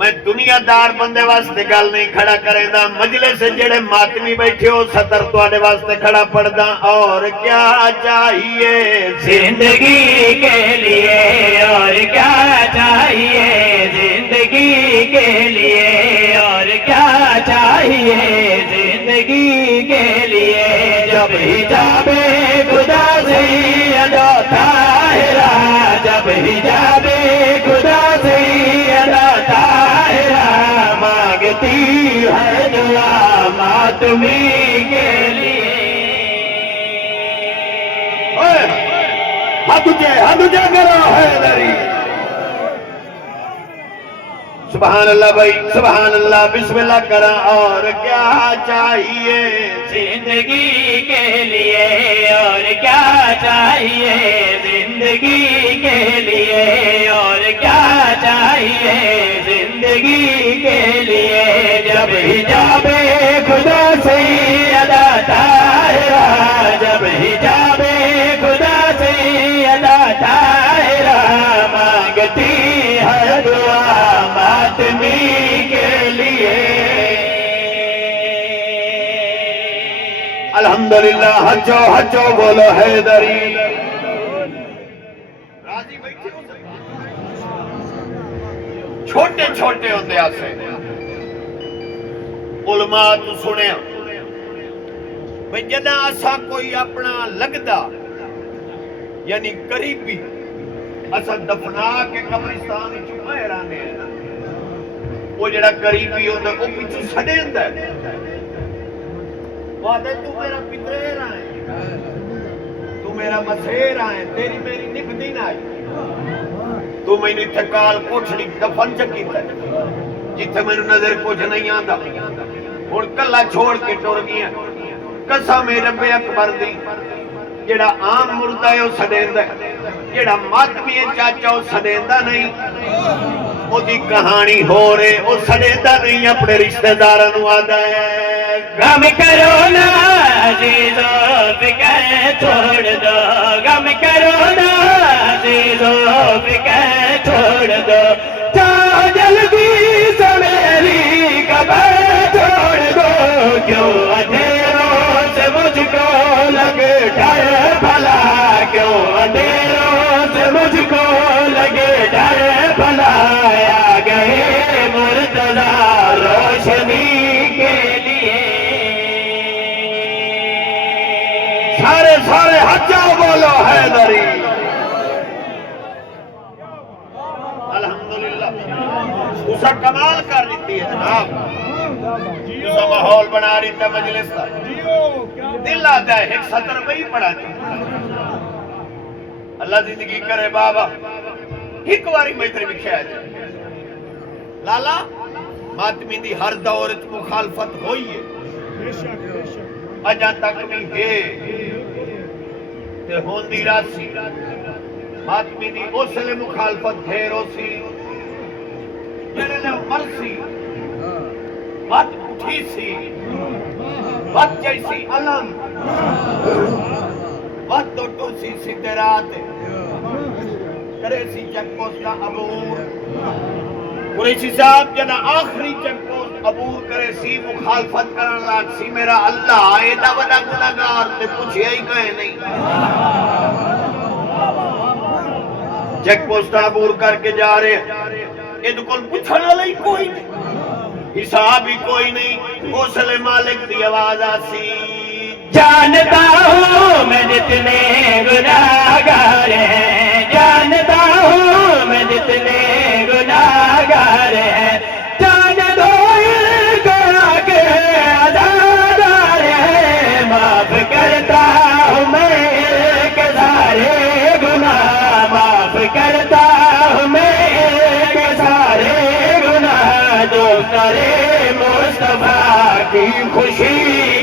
میں دنیا دار بندے واسطے گل نہیں کھڑا کرے دا، مجلس سے جڑے ماتمی بیٹھے ہو سطر تواڈے واسطے کھڑا پڑھ دا۔ اور کیا چاہیے زندگی کے لیے، اور کیا چاہیے زندگی کے لیے، اور کیا چاہیے زندگی کے لیے، جب حجاب خدا سے ادا طاہرہ، جب حجاب خدا سے ادا طاہرہ مانگتی ہے دعا ماتمی کے لیے۔ ہاتھ اونچے کرو حیدری۔ سبحان اللہ بھائی، سبحان اللہ، بسم اللہ کرا۔ اور کیا چاہیے زندگی کے لیے، اور کیا چاہیے زندگی کے لیے، اور کیا چاہیے زندگی کے لیے، جب حجاب خدا سے ادا طاہرہ، جب حجاب خدا سے ادا طاہرہ مانگتی ہے دعا ماتمی کے لیے۔ الحمدللہ، ہچو ہچو بولو حیدری۔ راضی بیٹھے ہو سب؟ چھوٹے چھوٹے ہوندے آسے علماء تو سنیا بھئی جدہ اسا کوئی اپنا لگدا یعنی قریبی اسا دفنا کے قبرستان چکے رانے ہیں، وہ جڑا قریبی ہوتا وہ پیچھو سڑے ہوتا ہے، وعدے تو میرا پترے رہے، تو میرا مسیر آئے، تیری میری نبدی نہ آئی، تو میں نے تھکال کوٹھڑی دفن چکیتا ہے جتھے میں نے نظر کچھ نہیں آندا، اور کلا چھوڑ کے ٹور گیا۔ قسم رب اکبر دی، جڑا عام مردہ ہے وہ سڑیندا ہے، جڑا ماتمی ہے چاچا وہ سڑیندا نہیں، وہ دی کہانی ہو رہے وہ سڑیندا نہیں، اپنے رشتہ داروں آدا ہے غم کرو نا عزیزو فکر چھوڑ دو، غم کرو نا عزیزو فکر چھوڑ دو، جاؤ جلدی سے میری قبر چھوڑ دو، کیوں اندھیروں سے مجھ کو لگے ڈر بھلا، کیوں اندھیروں سے مجھ کو لگے ڈر بھلا، آ گئے مرتضیٰ روشنی کے لیے۔ سارے سارے ہچا بولو حیدری۔ الحمدللہ اسا کمال کر لیتی ہے جناب، اسا ماحول بنا رہی تھا مجلس کا، دل آتا ہے ایک سطر وہی پڑھا تھی۔ اللہ زندگی کرے بابا ایک باری میں اتنے لکھا ہے لالا ماتمی دی ہر دور مخالفت ہوئی ہے، اجا تک بھی ہے تے ہوندی راسی، ماتمی دی اسلے مخالفت ڈھیرو سی، جڑے نے مرسی بات اٹھی سی، بات جیسی علم، بات تو سی سدھے رات کرے سی چیک پوسٹ کا عبور، قریشی صاحب جنا آخری چیک پوسٹ عبور کرے سی مخالفت کرن لاگ سی، میرا اللہ ایڈا بڑا گناہگار تے پوچھے ہی کہے نہیں، چیک پوسٹ عبور کر کے جا رہے ہیں، یہ تو کل پوچھنا لئی کوئی نہیں، حساب ہی کوئی نہیں، حوصلے مالک دی آواز آسی، جانتا ہوں میں جتنے گناہگار ہیں، جانتا ہوں میں جتنے گناہگار ہیں، جان دو گناہ کے عزادار ہیں، معاف کرتا ہوں میں کے سارے گناہ، معاف کرتا ہوں میں کے سارے گناہ، جو کرے مصطفیٰ کی خوشی